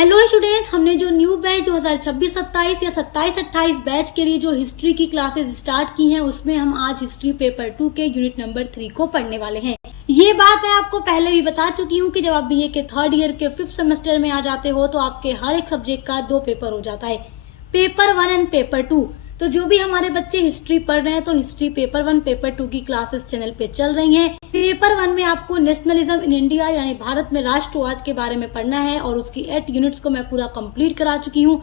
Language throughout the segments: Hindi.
हेलो स्टूडेंट्स, हमने जो न्यू बैच 2026-27 या 27-28 बैच के लिए जो हिस्ट्री की क्लासेस स्टार्ट की हैं, उसमें हम आज हिस्ट्री पेपर 2 के यूनिट नंबर 3 को पढ़ने वाले हैं। ये बात मैं आपको पहले भी बता चुकी हूँ कि जब आप बीए के थर्ड ईयर के 5th सेमेस्टर में आ जाते हो तो आपके हर एक सब्जेक्ट का 2 पेपर हो जाता है, पेपर 1 एंड पेपर 2। तो जो भी हमारे बच्चे हिस्ट्री पढ़ रहे हैं तो हिस्ट्री पेपर 1 पेपर 2 की क्लासेस चैनल पे चल रही हैं। पेपर 1 में आपको नेशनलिज्म इन इंडिया यानी भारत में राष्ट्रवाद के बारे में पढ़ना है और उसकी 8 यूनिट्स को मैं पूरा कंप्लीट करा चुकी हूँ।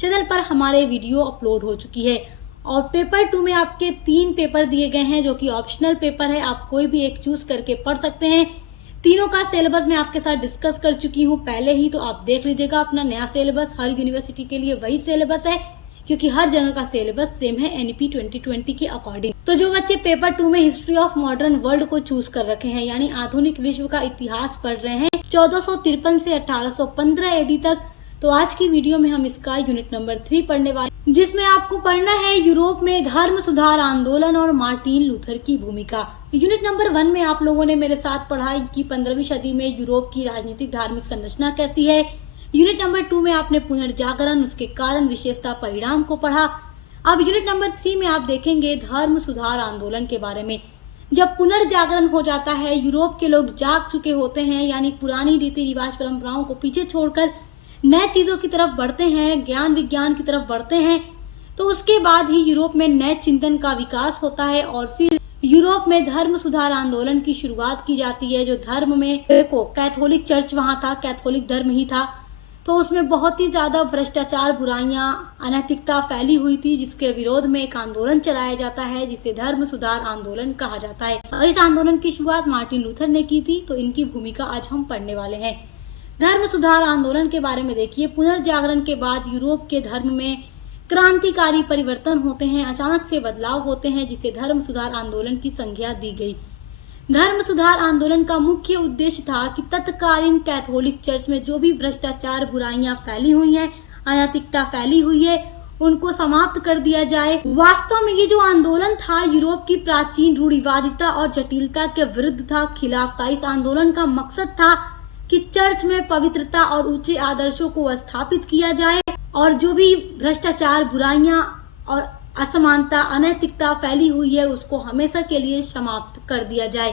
चैनल पर हमारे वीडियो अपलोड हो चुकी है। और पेपर 2 में आपके 3 पेपर दिए गए हैं जो कि ऑप्शनल पेपर है, आप कोई भी एक चूज करके पढ़ सकते हैं। तीनों का सिलेबस मैं आपके साथ डिस्कस कर चुकी हूँ पहले ही, तो आप देख लीजिएगा अपना नया सिलेबस। हर यूनिवर्सिटी के लिए वही सिलेबस है क्योंकि हर जगह का सिलेबस सेम है एनईपी 2020 के अकॉर्डिंग। तो जो बच्चे पेपर 2 में हिस्ट्री ऑफ मॉडर्न वर्ल्ड को चूज कर रखे हैं यानी आधुनिक विश्व का इतिहास पढ़ रहे हैं 1453 से 1815 एडी तक, तो आज की वीडियो में हम इसका यूनिट नंबर 3 पढ़ने वाले हैं, जिसमें आपको पढ़ना है यूरोप में धर्म सुधार आंदोलन और मार्टिन लूथर की भूमिका। यूनिट नंबर 1 में आप लोगों ने मेरे साथ पढ़ा कि 15वीं सदी में यूरोप की राजनीतिक धार्मिक संरचना कैसी है। यूनिट नंबर 2 में आपने पुनर्जागरण, उसके कारण, विशेषता, परिणाम को पढ़ा। अब यूनिट नंबर 3 में आप देखेंगे धर्म सुधार आंदोलन के बारे में। जब पुनर्जागरण हो जाता है, यूरोप के लोग जाग चुके होते हैं यानी पुरानी रीति रिवाज परंपराओं को पीछे छोड़कर नए चीजों की तरफ बढ़ते हैं, ज्ञान विज्ञान की तरफ बढ़ते हैं, तो उसके बाद ही यूरोप में नए चिंतन का विकास होता है और फिर यूरोप में धर्म सुधार आंदोलन की शुरुआत की जाती है। जो धर्म में देखो, कैथोलिक चर्च वहां था, कैथोलिक धर्म ही था, तो उसमें बहुत ही ज्यादा भ्रष्टाचार, बुराइयां, अनैतिकता फैली हुई थी, जिसके विरोध में एक आंदोलन चलाया जाता है जिसे धर्म सुधार आंदोलन कहा जाता है। इस आंदोलन की शुरुआत मार्टिन लूथर ने की थी, तो इनकी भूमिका आज हम पढ़ने वाले हैं। धर्म सुधार आंदोलन के बारे में देखिए, पुनर्जागरण के बाद यूरोप के धर्म में क्रांतिकारी परिवर्तन होते हैं, अचानक से बदलाव होते हैं, जिसे धर्म सुधार आंदोलन की संज्ञा दी गई। धर्म सुधार आंदोलन का मुख्य उद्देश्य था कि तत्कालीन कैथोलिक चर्च में जो भी भ्रष्टाचार, बुराइयां फैली हुई हैं, अनैतिकता फैली हुई है, उनको समाप्त कर दिया जाए। वास्तव में ये जो आंदोलन था यूरोप की प्राचीन रूढ़िवादिता और जटिलता के विरुद्ध था, खिलाफ था। इस आंदोलन का मकसद था कि चर्च में पवित्रता और ऊंचे आदर्शों को स्थापित किया जाए और जो भी भ्रष्टाचार, बुराइयां और असमानता, अनैतिकता फैली हुई है उसको हमेशा के लिए समाप्त कर दिया जाए।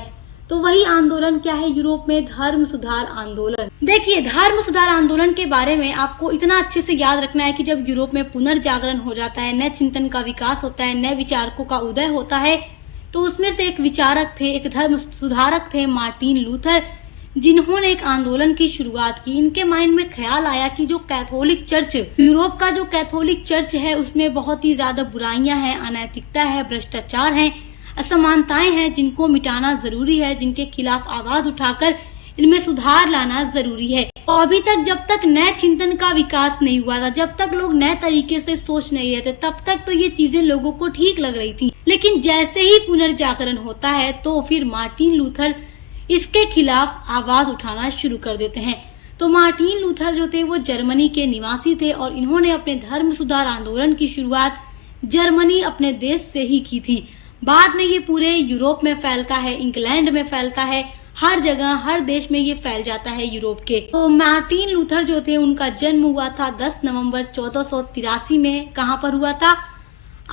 तो वही आंदोलन क्या है यूरोप में? धर्म सुधार आंदोलन। देखिए, धर्म सुधार आंदोलन के बारे में आपको इतना अच्छे से याद रखना है कि जब यूरोप में पुनर्जागरण हो जाता है, नए चिंतन का विकास होता है, नए विचारकों का उदय होता है, तो उसमें से एक विचारक थे, एक धर्म सुधारक थे मार्टिन लूथर, जिन्होंने एक आंदोलन की शुरुआत की। इनके माइंड में ख्याल आया कि जो कैथोलिक चर्च, यूरोप का जो कैथोलिक चर्च है, उसमें बहुत ही ज्यादा बुराइयां हैं, अनैतिकता है, भ्रष्टाचार है, असमानताएं हैं, जिनको मिटाना जरूरी है, जिनके खिलाफ आवाज उठाकर इनमें सुधार लाना जरूरी है। और अभी तक जब तक नए चिंतन का विकास नहीं हुआ था, जब तक लोग नए तरीके से सोच नहीं रहे थे, तब तक तो ये चीजें लोगों को ठीक लग रही थी। लेकिन जैसे ही पुनर्जागरण होता है तो फिर मार्टिन लूथर इसके खिलाफ आवाज उठाना शुरू कर देते हैं। तो मार्टिन लूथर जो थे वो जर्मनी के निवासी थे और इन्होंने अपने धर्म सुधार आंदोलन की शुरुआत जर्मनी, अपने देश से ही की थी। बाद में ये पूरे यूरोप में फैलता है, इंग्लैंड में फैलता है, हर जगह, हर देश में ये फैल जाता है यूरोप के। तो मार्टिन लूथर जो थे उनका जन्म हुआ था 10 नवंबर 1483 में। कहाँ पर हुआ था?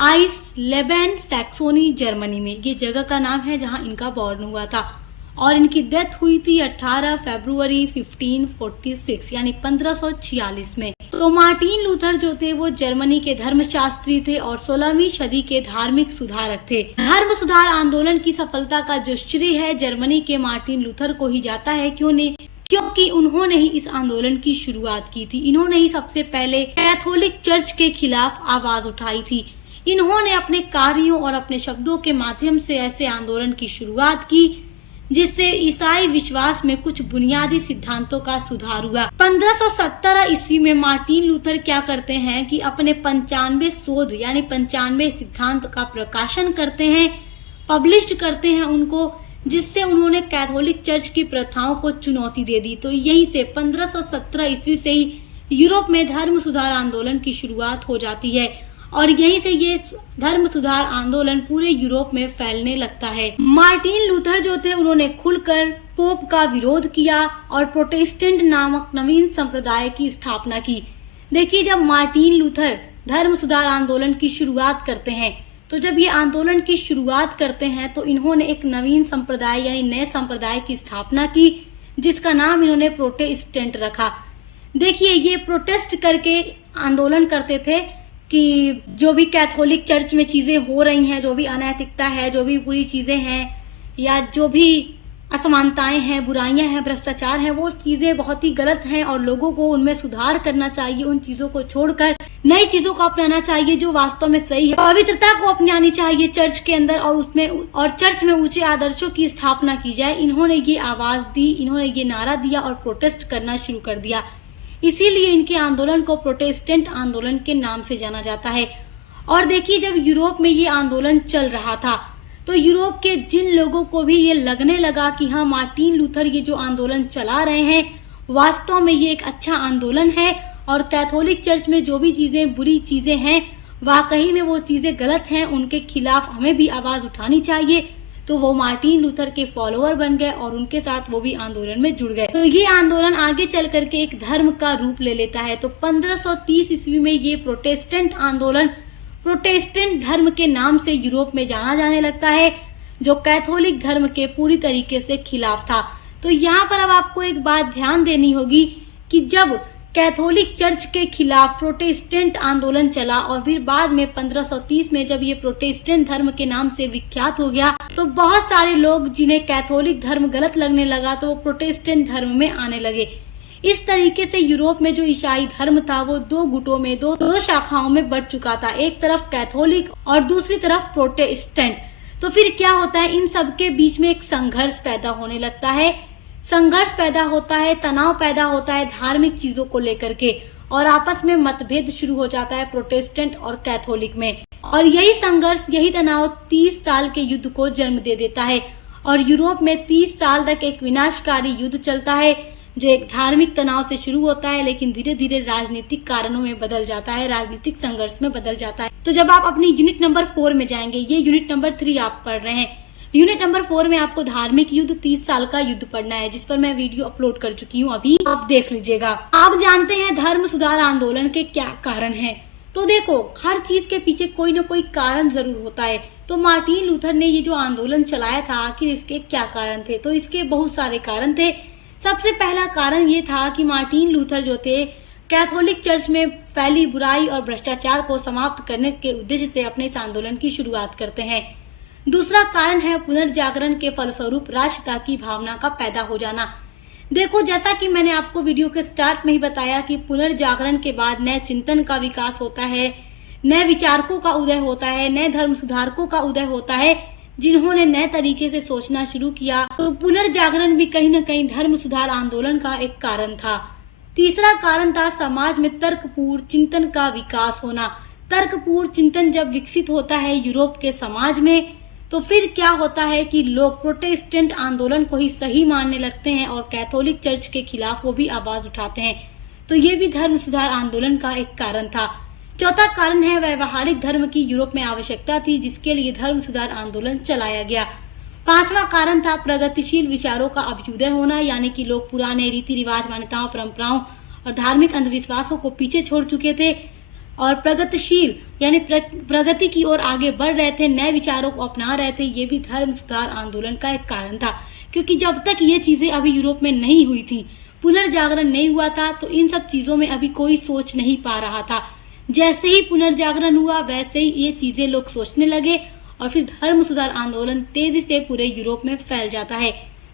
आइसलेबेन, सैक्सोनी, जर्मनी में। ये जगह का नाम है जहाँ इनका बॉर्न हुआ था। और इनकी डेथ हुई थी 18 फरवरी 1546 यानी 1546 में। तो मार्टिन लूथर जो थे वो जर्मनी के धर्मशास्त्री थे और 16वीं सदी के धार्मिक सुधारक थे। धर्म सुधार आंदोलन की सफलता का जो श्रेय है जर्मनी के मार्टिन लूथर को ही जाता है। क्यों नहीं? क्योंकि उन्होंने ही इस आंदोलन की शुरुआत की थी। इन्होंने ही सबसे पहले कैथोलिक चर्च के खिलाफ आवाज उठाई थी। इन्होंने अपने कार्यों और अपने शब्दों के माध्यम से ऐसे आंदोलन की शुरुआत की जिससे ईसाई विश्वास में कुछ बुनियादी सिद्धांतों का सुधार हुआ। 1517 ईस्वी में मार्टिन लूथर क्या करते हैं कि अपने 95 शोध यानी 95 सिद्धांत का प्रकाशन करते हैं, पब्लिश करते हैं उनको, जिससे उन्होंने कैथोलिक चर्च की प्रथाओं को चुनौती दे दी। तो यहीं से 1517 ईस्वी से ही यूरोप में धर्म सुधार आंदोलन की शुरुआत हो जाती है। और यहीं से ये धर्म सुधार आंदोलन पूरे यूरोप में फैलने लगता है। मार्टिन लूथर जो थे उन्होंने खुलकर पोप का विरोध किया और प्रोटेस्टेंट नामक नवीन संप्रदाय की स्थापना की। देखिए, जब मार्टिन लूथर धर्म सुधार आंदोलन की शुरुआत करते हैं, तो जब ये आंदोलन की शुरुआत करते हैं तो इन्होंने एक नवीन संप्रदाय यानी नए संप्रदाय की स्थापना की, जिसका नाम इन्होंने प्रोटेस्टेंट रखा। देखिए, ये प्रोटेस्ट करके आंदोलन करते थे कि जो भी कैथोलिक चर्च में चीज़ें हो रही हैं, जो भी अनैतिकता है, जो भी बुरी चीज़ें हैं या जो भी असमानताएं हैं, बुराइयां हैं, भ्रष्टाचार है, वो चीज़ें बहुत ही गलत हैं और लोगों को उनमें सुधार करना चाहिए। उन चीज़ों को छोड़कर नई चीज़ों को अपनाना चाहिए जो वास्तव में सही है। पवित्रता को अपनानी चाहिए चर्च के अंदर और चर्च में ऊंचे आदर्शों की स्थापना की जाए। इन्होंने ये आवाज़ दी, इन्होंने ये नारा दिया और प्रोटेस्ट करना शुरू कर दिया। इसीलिए इनके आंदोलन को प्रोटेस्टेंट आंदोलन के नाम से जाना जाता है। और देखिए, जब यूरोप में ये आंदोलन चल रहा था तो यूरोप के जिन लोगों को भी ये लगने लगा कि हाँ, मार्टिन लूथर ये जो आंदोलन चला रहे हैं वास्तव में ये एक अच्छा आंदोलन है और कैथोलिक चर्च में जो भी चीज़ें बुरी चीज़ें हैं वाकई में वो चीज़ें गलत हैं, उनके खिलाफ हमें भी आवाज़ उठानी चाहिए, तो वो मार्टिन लूथर के फॉलोअर बन गए और उनके साथ वो भी आंदोलन में जुड़ गए। तो ये आंदोलन आगे चल करके एक धर्म का रूप ले लेता है। तो 1530 ईस्वी में ये प्रोटेस्टेंट आंदोलन प्रोटेस्टेंट धर्म के नाम से यूरोप में जाना जाने लगता है, जो कैथोलिक धर्म के पूरी तरीके से खिलाफ था। तो यहाँ पर अब आपको एक बात ध्यान देनी होगी कि जब कैथोलिक चर्च के खिलाफ प्रोटेस्टेंट आंदोलन चला और फिर बाद में 1530 में जब ये प्रोटेस्टेंट धर्म के नाम से विख्यात हो गया, तो बहुत सारे लोग जिन्हें कैथोलिक धर्म गलत लगने लगा तो वो प्रोटेस्टेंट धर्म में आने लगे। इस तरीके से यूरोप में जो ईसाई धर्म था वो दो गुटों में दो शाखाओं में बढ़ चुका था, एक तरफ कैथोलिक और दूसरी तरफ प्रोटेस्टेंट। तो फिर क्या होता है, इन सब के बीच में एक संघर्ष पैदा होने लगता है, संघर्ष पैदा होता है, तनाव पैदा होता है धार्मिक चीजों को लेकर के और आपस में मतभेद शुरू हो जाता है प्रोटेस्टेंट और कैथोलिक में। और यही संघर्ष, यही तनाव 30 साल के युद्ध को जन्म दे देता है और यूरोप में 30 साल तक एक विनाशकारी युद्ध चलता है जो एक धार्मिक तनाव से शुरू होता है लेकिन धीरे धीरे राजनीतिक कारणों में बदल जाता है, राजनीतिक संघर्ष में बदल जाता है। तो जब आप अपनी यूनिट नंबर 4 में जाएंगे, ये यूनिट नंबर 3 आप पढ़ रहे हैं, यूनिट नंबर 4 में आपको धार्मिक युद्ध 30 साल का युद्ध पढ़ना है, जिस पर मैं वीडियो अपलोड कर चुकी हूँ, अभी आप देख लीजिएगा। आप जानते हैं धर्म सुधार आंदोलन के क्या कारण हैं? तो देखो, हर चीज के पीछे कोई ना कोई कारण जरूर होता है। तो मार्टिन लूथर ने ये जो आंदोलन चलाया था, आखिर इसके क्या कारण थे? तो इसके बहुत सारे कारण थे। सबसे पहला कारण ये था कि मार्टिन लूथर जो थे कैथोलिक चर्च में फैली बुराई और भ्रष्टाचार को समाप्त करने के उद्देश्य से अपने इस आंदोलन की शुरुआत करते हैं। दूसरा कारण है पुनर्जागरण के फलस्वरूप राष्ट्रता की भावना का पैदा हो जाना। देखो, जैसा कि मैंने आपको वीडियो के स्टार्ट में ही बताया कि पुनर्जागरण के बाद नए चिंतन का विकास होता है, नए विचारकों का उदय होता है, नए धर्म सुधारकों का उदय होता है जिन्होंने नए तरीके से सोचना शुरू किया। तो पुनर्जागरण भी कहीं न कहीं धर्म सुधार आंदोलन का एक कारण था। तीसरा कारण था समाज में तर्कपूर्ण चिंतन का विकास होना। तर्कपूर्ण चिंतन जब विकसित होता है यूरोप के समाज में, तो फिर क्या होता है कि लोग प्रोटेस्टेंट आंदोलन को ही सही मानने लगते हैं और कैथोलिक चर्च के खिलाफ वो भी आवाज उठाते हैं। तो ये भी धर्म सुधार आंदोलन का एक कारण था। चौथा कारण है व्यवहारिक धर्म की यूरोप में आवश्यकता थी, जिसके लिए धर्म सुधार आंदोलन चलाया गया। पांचवा कारण था प्रगतिशील विचारों का अभ्युदय होना, यानी कि लोग पुराने रीति रिवाज, मान्यताओं, परंपराओं और धार्मिक अंधविश्वासों को पीछे छोड़ चुके थे और प्रगतिशील यानी प्रगति की ओर आगे बढ़ रहे थे, नए विचारों को अपना रहे थे। ये भी धर्म सुधार आंदोलन का एक कारण था, क्योंकि जब तक ये चीजें अभी यूरोप में नहीं हुई थी, पुनर्जागरण नहीं हुआ था, तो इन सब चीजों में अभी कोई सोच नहीं पा रहा था। जैसे ही पुनर्जागरण हुआ वैसे ही ये चीजें लोग सोचने लगे और फिर धर्म सुधार आंदोलन तेजी से पूरे यूरोप में फैल जाता है।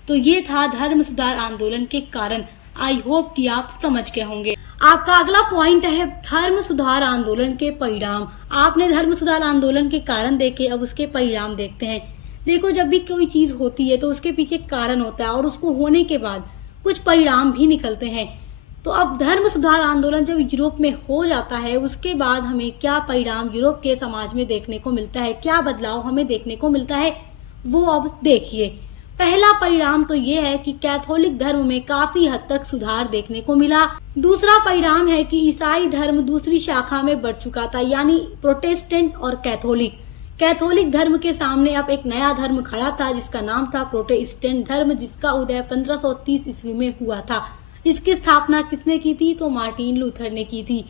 तो ये था धर्म सुधार आंदोलन के कारण। आई होप कि आप समझ गए होंगे। आपका अगला पॉइंट है धर्म सुधार आंदोलन के परिणाम। आपने धर्म सुधार आंदोलन के कारण देखे, अब उसके परिणाम देखते हैं। देखो, जब भी कोई चीज होती है तो उसके पीछे कारण होता है और उसको होने के बाद कुछ परिणाम भी निकलते हैं। तो अब धर्म सुधार आंदोलन जब यूरोप में हो जाता है, उसके बाद हमें क्या परिणाम यूरोप के समाज में देखने को मिलता है, क्या बदलाव हमें देखने को मिलता है, वो अब देखिए। पहला परिणाम तो ये है कि कैथोलिक धर्म में काफी हद तक सुधार देखने को मिला। दूसरा परिणाम है कि ईसाई धर्म दूसरी शाखा में बढ़ चुका था, यानी प्रोटेस्टेंट और कैथोलिक। कैथोलिक धर्म के सामने अब एक नया धर्म खड़ा था जिसका नाम था प्रोटेस्टेंट धर्म, जिसका उदय 1530 ईस्वी में हुआ था। इसकी स्थापना किसने की थी? तो मार्टिन लूथर ने की थी।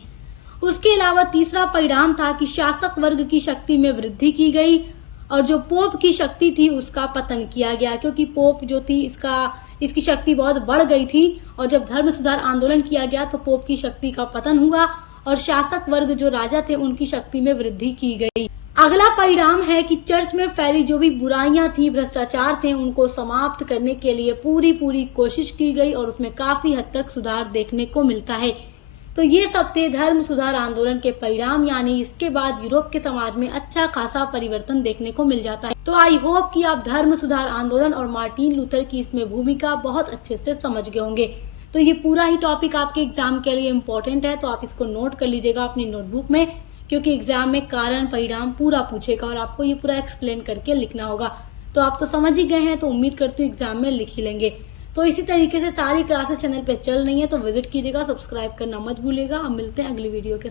उसके अलावा तीसरा परिणाम था कि शासक वर्ग की शक्ति में वृद्धि की गई और जो पोप की शक्ति थी उसका पतन किया गया, क्योंकि पोप जो थी इसकी शक्ति बहुत बढ़ गई थी और जब धर्म सुधार आंदोलन किया गया तो पोप की शक्ति का पतन हुआ और शासक वर्ग जो राजा थे उनकी शक्ति में वृद्धि की गई। अगला परिणाम है कि चर्च में फैली जो भी बुराइयां थी, भ्रष्टाचार थे, उनको समाप्त करने के लिए पूरी कोशिश की गई और उसमें काफी हद तक सुधार देखने को मिलता है। तो ये सब थे धर्म सुधार आंदोलन के परिणाम, यानी इसके बाद यूरोप के समाज में अच्छा खासा परिवर्तन देखने को मिल जाता है। तो आई होप कि आप धर्म सुधार आंदोलन और मार्टिन लूथर की इसमें भूमिका बहुत अच्छे से समझ गए होंगे। तो ये पूरा ही टॉपिक आपके एग्जाम के लिए इम्पोर्टेंट है, तो आप इसको नोट कर लीजिएगा अपनी नोटबुक में, क्योंकि एग्जाम में कारण परिणाम पूरा पूछेगा और आपको ये पूरा एक्सप्लेन करके लिखना होगा। तो आप तो समझ ही गए हैं, तो उम्मीद करती हूँ एग्जाम में लिख ही लेंगे। तो इसी तरीके से सारी क्लासेस चैनल पे चल रही हैं, तो विजिट कीजिएगा, सब्सक्राइब करना मत भूलिएगा। हम मिलते हैं अगली वीडियो के